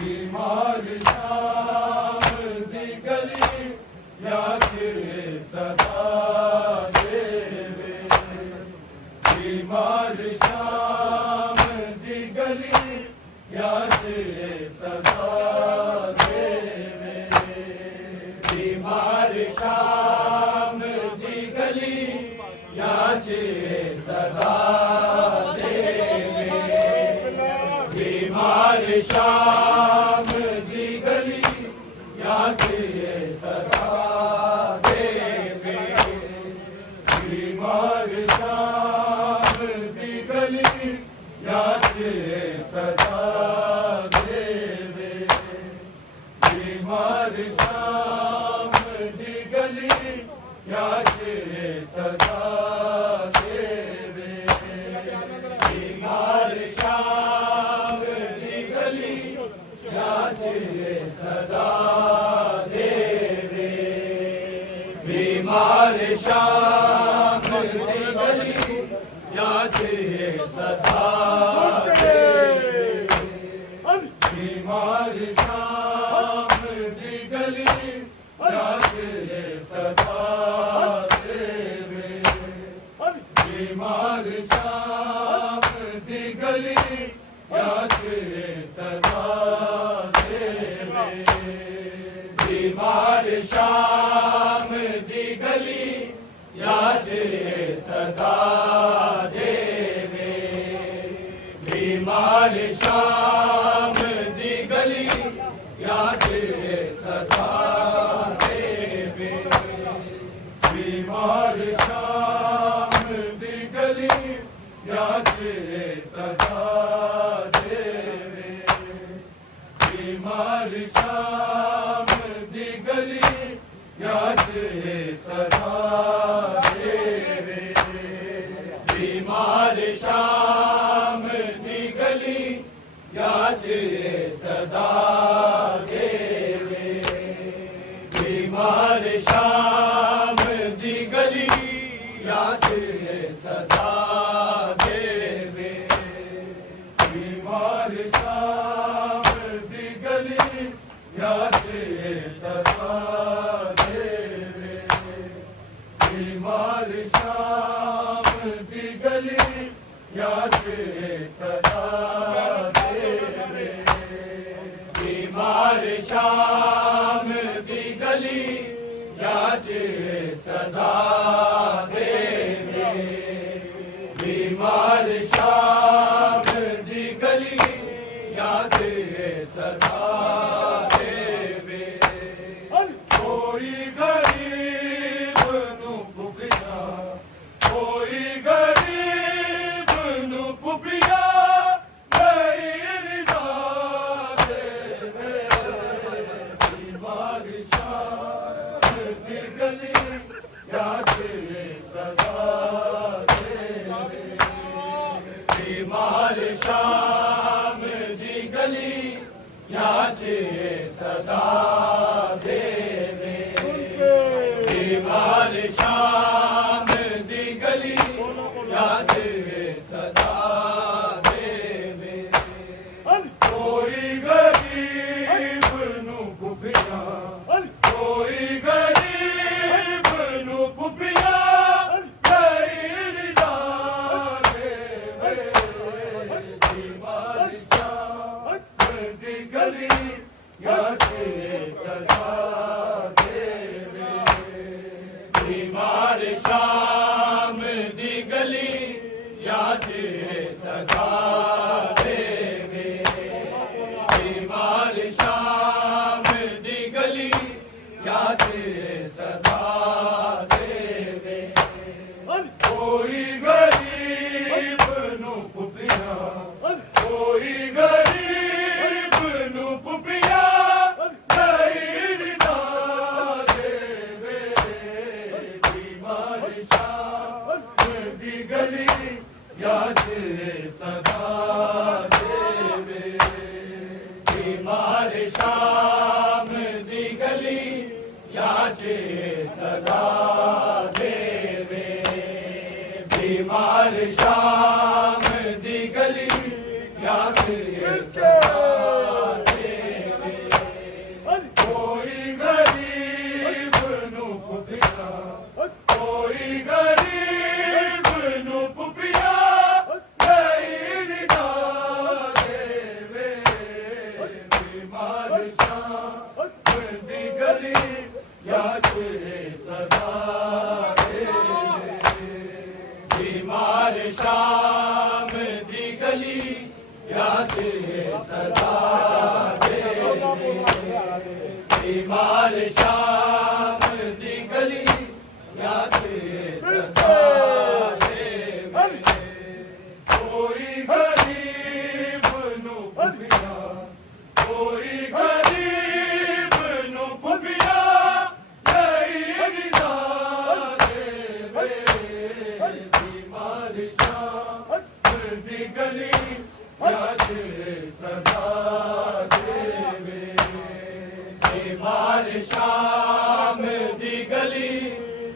बीमार शाम दी गली याचे सदा देवे बीमार शाम दी गली याचे सदा देवे बीमार शाम दी गली याचे सदा बीमार शाम दी गली याचे सदा देवे बीमार शाम दी गली याचे सदा देवे बीमार शाम दी गली याचे सदा देवे बीमार शाम याचे सदा देवे बीमार शाम दी गली याचे सदा देवे बीमार शाम दी गली याचे सदा देवे बीमार शाम दी गली याचे सदा बीमार शाम दी गली याचे सदा देवे बीमार शाम दी गली याचे सदा देवे बीमार शाम दी गली याचे सदा देवे बीमार शाम दी गली याचे सदा देवे बीमार शाम दी गली याचे सदा देवे बीमार शाम दी गली याचे सदा देवे बीमार शाम दी गली याचे सदा देवे बीमार शाम दी गली याचे सदा देवे बीमार शाम दी गली याचे सदा देवे बीमार शाम दी गली याचे सदा देवे कोई गरीब नू पुपिया कोई गरीब नू पुपिया गरीब दा देवे बीमार शाम दी गली याचे सदा देवे बीमार शाम दी गली याचे सदा देवे बीमार शाम दी गली याचे सदा देवे कोई गरीब नू पुपिया कोई गरीब नू पुपिया गरीब दा देवे बीमार शाम दी गली याचे सदा देवे बीमार शाम दी गली याचे सदा देवे बीमार शाम दी गली याचे सदा देवे कोई गरीब नू पुपिया कोई गरीब नू पुपिया गरीब दा देवे बीमार शाम दी गली याचे सदा देवे बीमार शाम दी गली याचे सदा देवे बीमार शाम दी गली याचे सदा देवे श्याम दी गली याद सदा देवे कोई गरीब नु पुपिया कोई गरीब नु पुपिया नहीं निदा देवे बीमार श्याम दी गली याद सदा देवे बीमार श्याम दी गली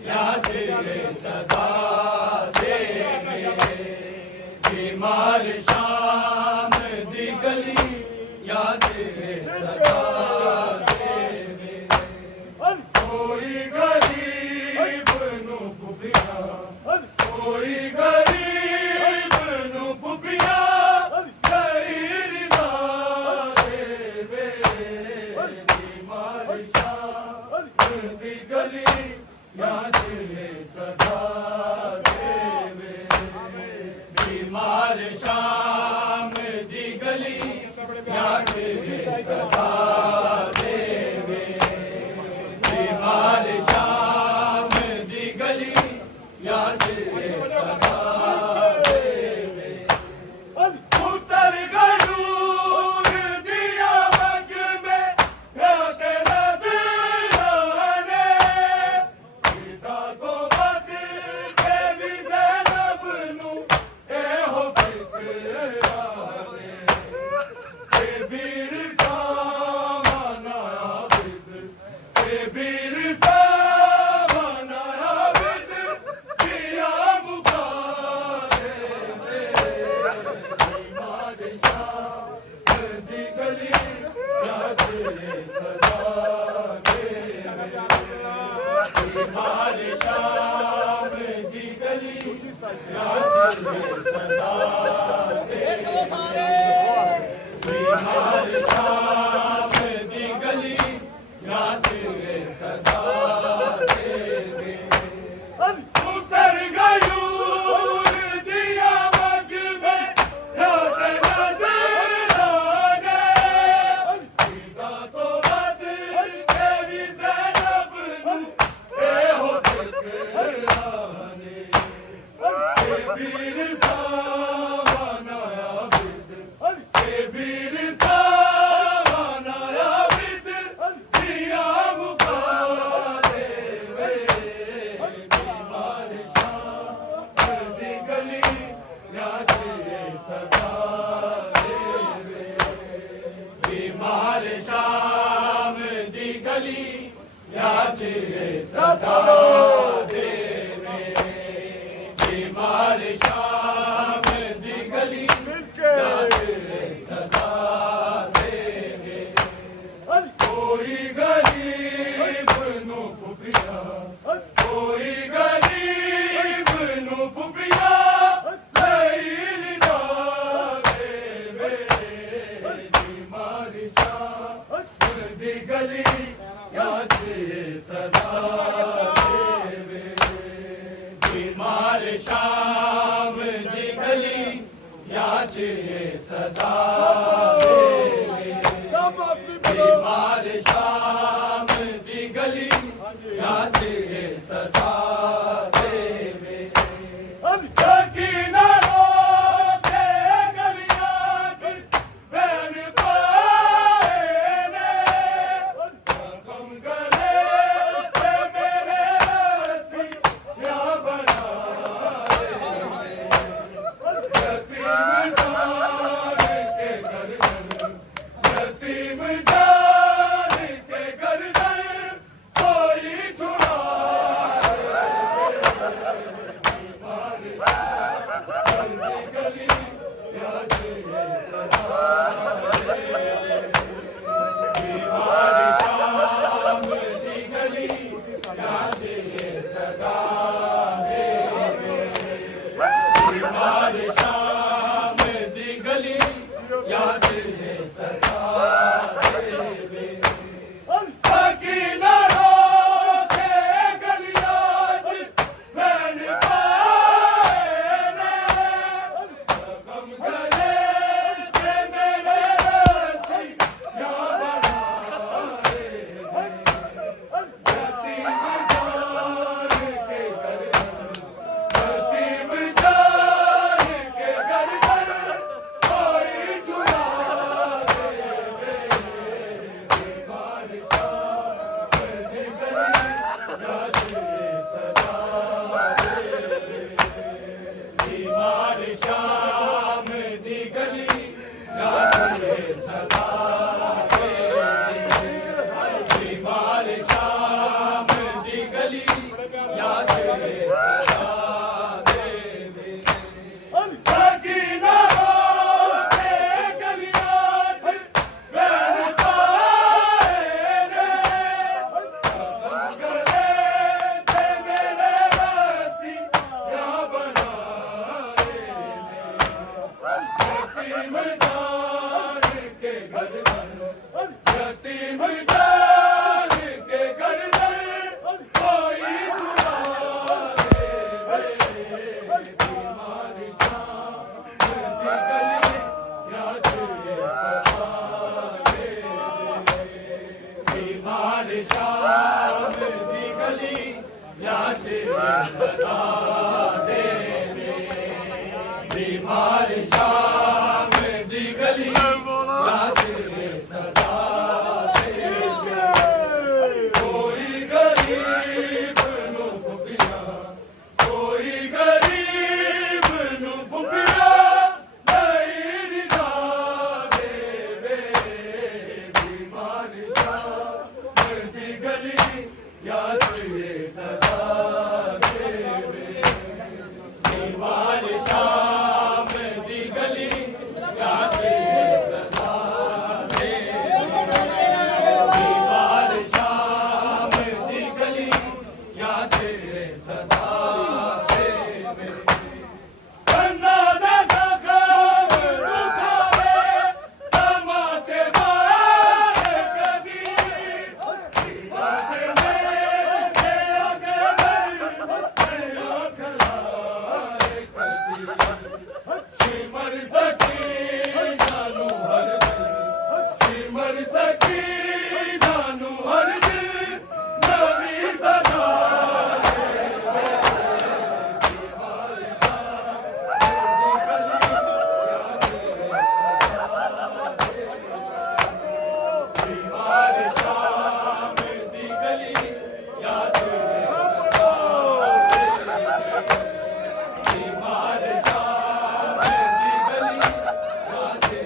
याद सदा देवे बीमार श्याम दी गली याद सदा देवे कोई गरीब नु पुपिया कोई गरीब नु पुपिया नहीं निदा देवे बीमार श्याम दी गली याद सदा देवे बीमार श्याम दी गली याद सदा देवे बीमार श्याम दी गली याद सदा देवे उतर गरूर दिया मज में रोते नजराने सीता को बद के भी ज़ैनब नू ए हो फिक्राने ए वीर सामाना आबिद ए वीर सामाना आबिद किया मुकारे बीमार श्याम दी गली याद सदा देवे बीमार श्याम दी गली याद सदा देवे बीमार श्याम दी गली याद सदा देवे उतर गयूर दिया मज में रोते नजराने सीता तो बद के भी ज़ैनब नू ए हो फिक्राने ए वीर सामाना आबिद ए वीर सामाना आबिद किया मुकारे बीमार श्याम दी गली याद सदा देवे बीमार श्याम दी गली याद सदा देवे बीमार श्याम दी गली याद सदा देवे कोई गरीब नु पुपिया कोई गरीब नु पुपिया नहीं निदा देवे बीमार श्याम दी गली याद सदा देवे बीमार श्याम दी गली याद सदा देवे बीमार श्याम दी गली याद सदा देवे सकीना रोते गलियां च बैन पाए ने कम गले ते मेरे रसी या बनाए यतीम जान के घर यतीम जान श्याम दी गली याचे सदा देवे बीमार श्याम दी गली याचे सदा देवे कोई गरीब नु भुखिया कोई गरीब नु भुखिया नहीं रिझा देवे बीमार श्याम दी गली याचे सदा देवे बीमार श्याम दी गली याचे सदा देवे बीमार श्याम दी गली याचे सदा देवे कन्ना दादा काम दुखावे तमाचे मारे कबीर बाते मेरे आगे मेरा खलाए कबीर सिमर सकी नानू हर दिल सिमर सकी नानू हर दिल नवी सदा बीमार श्याम दी गली याचे सदा बीमार श्याम दी गली याचे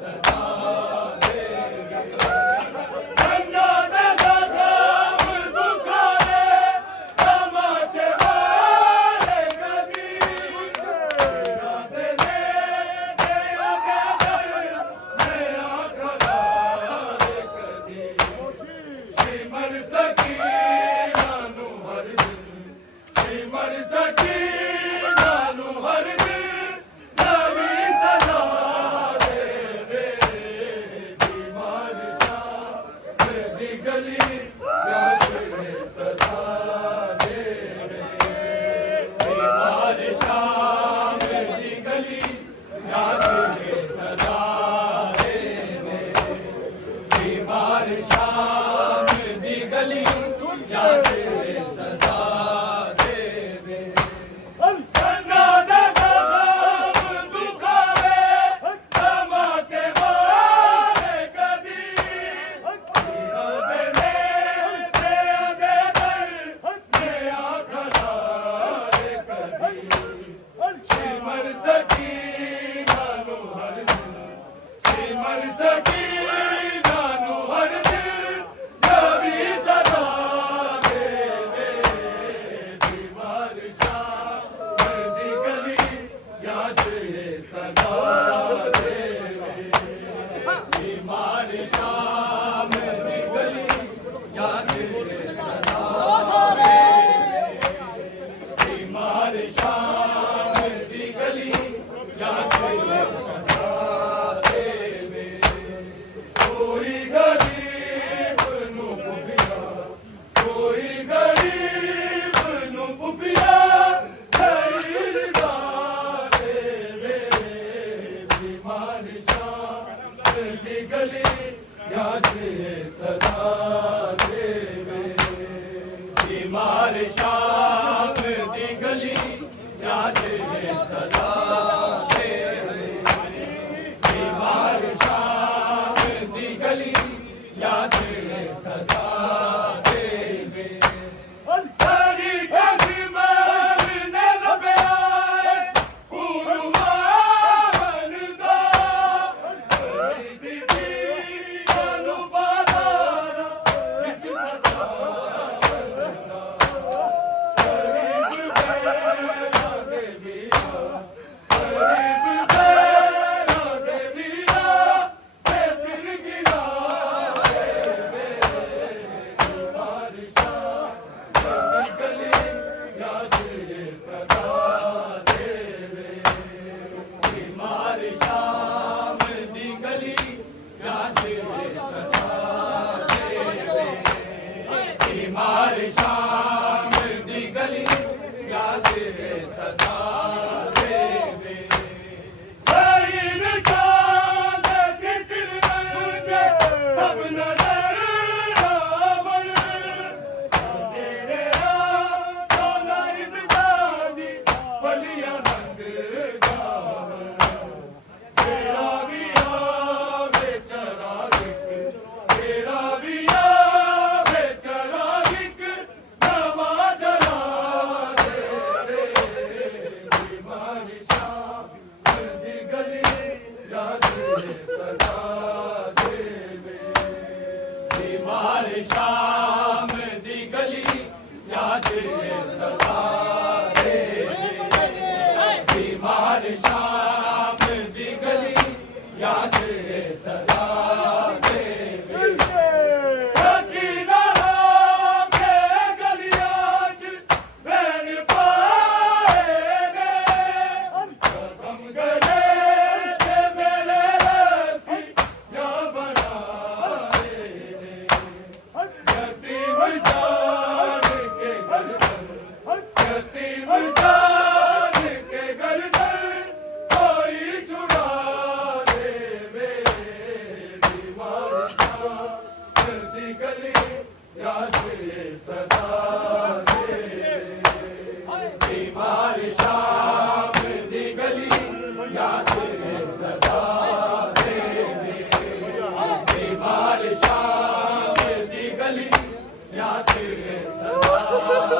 सदा कन्ना दादा काम दुखावे तमाचे मारे कबीर राधे मेरे आगे मेरा खलाए कबीर सिमर सकी नानू हर दिल सिमर सकी नानू हर दिल नवी सदा देवे बीमार श्याम दी गली याचे सदा देवे बीमार श्याम दी गली याचे सदा देवे बीमार श्याम दी गली याचे सदा देवे कन्ना दादा काम दुखावे तमाचे मारे कबीर राधे मेरे आगे मेरा खलाए कबीर सिमर सकी नानू हर दिल सिमर सकी नानू हर दिल नवी सदा देवे बीमार श्याम दी गली याचे सदा देवे बीमार श्याम दी गली याचे सदा देवे बीमार श्याम दी गली याचे सदा देवे कोई गरीब नु भुखिया कोई गरीब नु भुखिया नहीं रिझा देवे बीमार श्याम दी गली याचे सदा देवे बीमार श्याम दी गली याचे सदा देवे बीमार श्याम दी गली याचे सदा देवे हरी कैसी मार ने लबया पूर्वा बनदा हरी दीदी अनुबादारा विच सदा गरीब बेरा देवीरा गरीब बेरा देवीरा ते सिर गिरा देवे गली याद सदा दे बीमार शाम दी गली याद सदा दे बीमार शाम दी गली याद सदा दे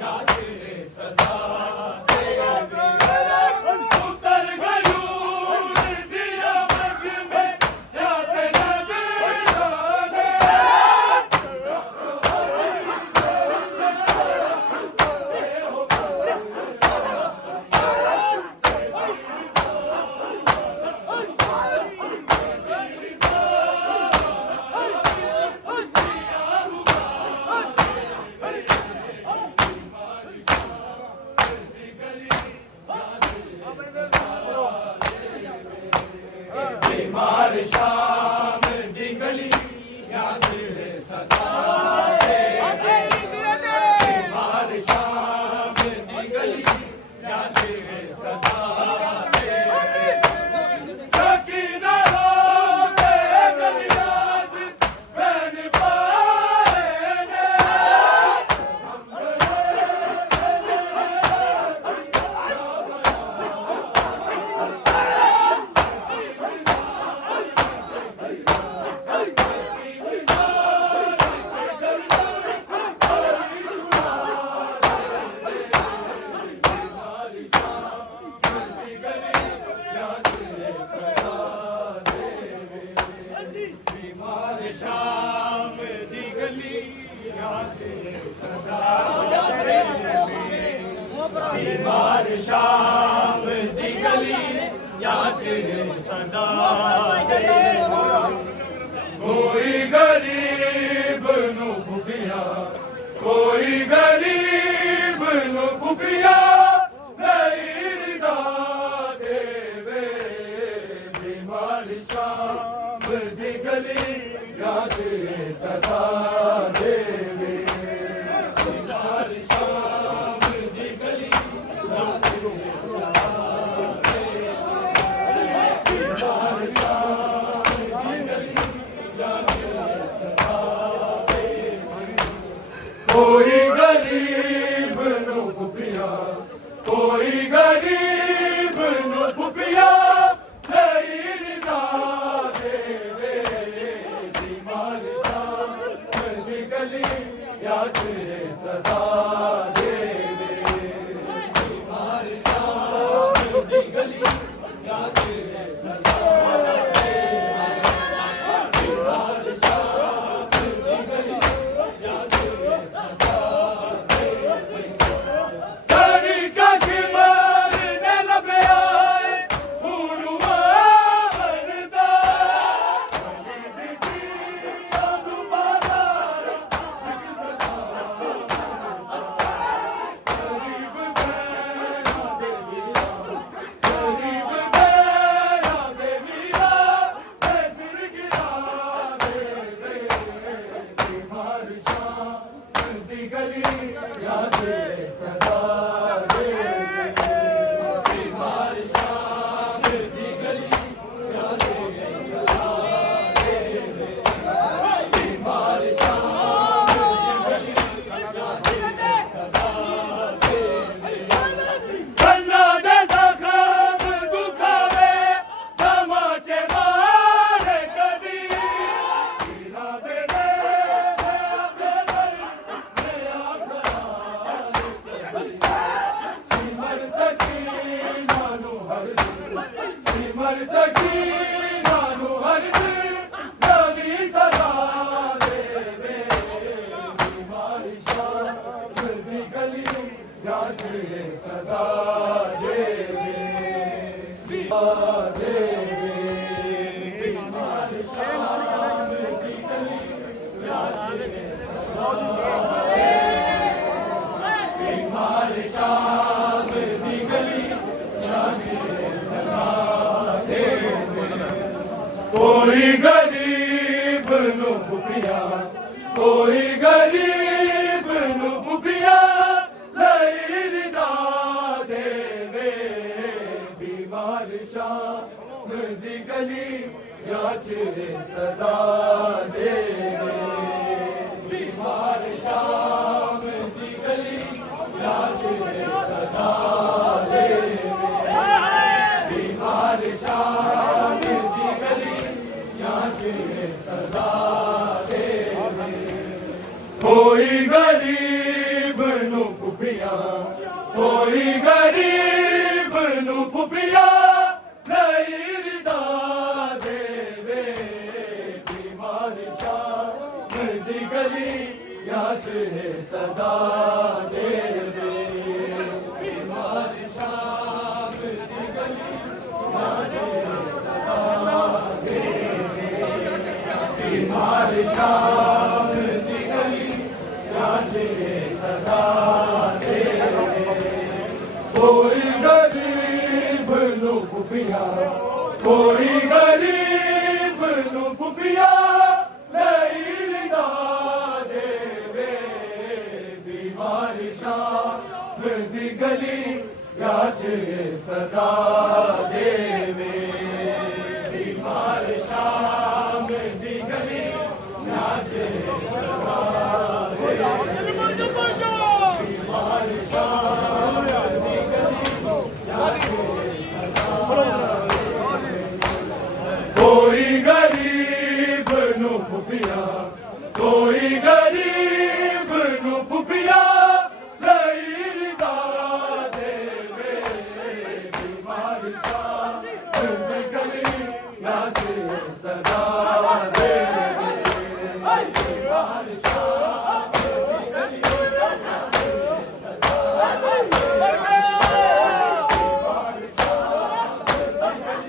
याद सदा तेरे उतर गई याचे सदा देवे कोई गरीब नु भुखिया कोई गरीब नु भुखिया नहीं रिदा देवे बीमारी शाम दी गली याचे सदा देवे बीमारी शाम दी गली याचे सदा बीमारी शाम दी गली याचे सदा कोई गरीब नु भुखिया कोई गरीब नु भुखिया नहीं रिदा देवे बीमारी शाम दी गली याचे सदा देवे बीमारी शाम दी गली याचे सदा देवे बीमारी शाम दी गली याचे सदा देवे करी कश्मीर ने लबे आए हुनुमा बनदा बली दिखी अनु बाजार गरीब गैरा देवीरा गरीब गैरा देवीरा सिर गिरा देवे बीमारी शाम दी गली याचे सदा देवे बीमारी शाम दी गली याचे सदा देवे बीमारी शाम दी गली याचे सदा देवे कन्ना दे जखम दुखावे तमाचे मारे कदी सीना दे दे सिमर सकीना नु हर सिमर सकीना नु हर नवी सदा देवे बीमारी शाम दी गली याचे सदा देवे देवे बीमारी शाम दी गली याचे सदा बीमारी शाम दी गली याचे सदा देवे कोई गरीब नु भुखिया कोई गरीब नु भुखिया नहीं रिदा देवे बीमारी शाम दी गली याचे सदा देवे बीमारी शाम दी गली याचे सदा देवे बीमारी शाम दी गली याचे सदा देवे कोई गरीब नु भुखिया कोई गरीब नु भुखिया नहीं रिदा देवे बीमारी शाम दी गली याचे सदा देवे बीमारी शाम दी गली याचे सदा देवे बीमारी शाम दी गली याचे सदा देवे कोई गरीब नु भुखिया कोई गरीब नु भुखिया नहीं रिदा देवे बीमारी शाम दी गली याचे सदा देवे बीमारी शाम दी गली याचे सदा देवे बीमारी शाम दी गली याचे सदा कोई गरीब नु भुखिया कोई गरीब नु भुखिया नहीं रिदा देवे बीमारी शाम दी गली याचे सदा देवे बीमारी शाम दी गली याचे सदा देवे बीमारी शाम दी गली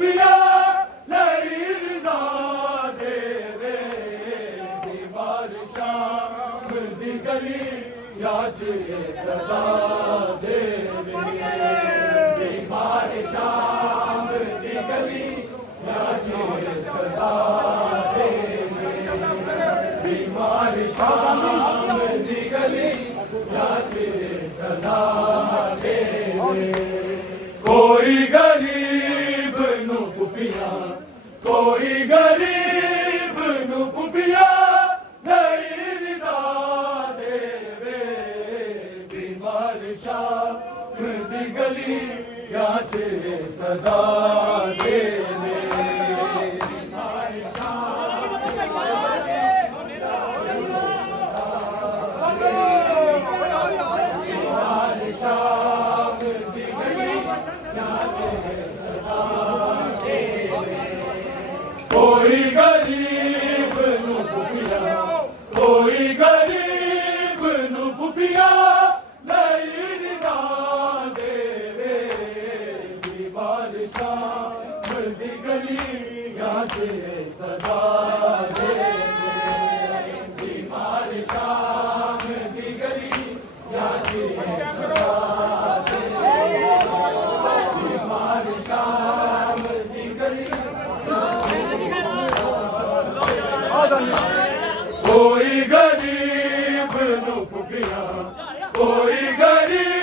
ਪੁੱਪੀਆ ਲਈ ਰਜ਼ਾ ਦੇਵੇ ਬਿਮਾਰ ਸ਼ਾਮ ਦੀ ਗਲੀਆਂ 'ਚ ਸਦਾ ਦੇਵੇ ਬਿਮਾਰ ਸ਼ਾਮ ਦੀ ਗਲੀਆਂ 'ਚ ਸਦਾ ਦੇਵੇ ਬਿਮਾਰ ਸ਼ਾਮ ਦੀ ਗਲੀਆਂ 'ਚ ਸਦਾ ਦੇਵੇ कोई गरीब नू पुपिया कोई गरीब नू पुपिया नहीं रिदा देवे बीमार शाम दी गलियां च सदा देवे बीमार शाम दी कोई गरीब नू पुपिया कोई गरीब नू पुपिया नहीं रिदा देवे बीमार शाम दी गलियां च सदा देवे बीमार शाम दी गलियां च सदा देवे बीमार शाम दी गलियां कोई गरीब नू पुपिया कोई गरीब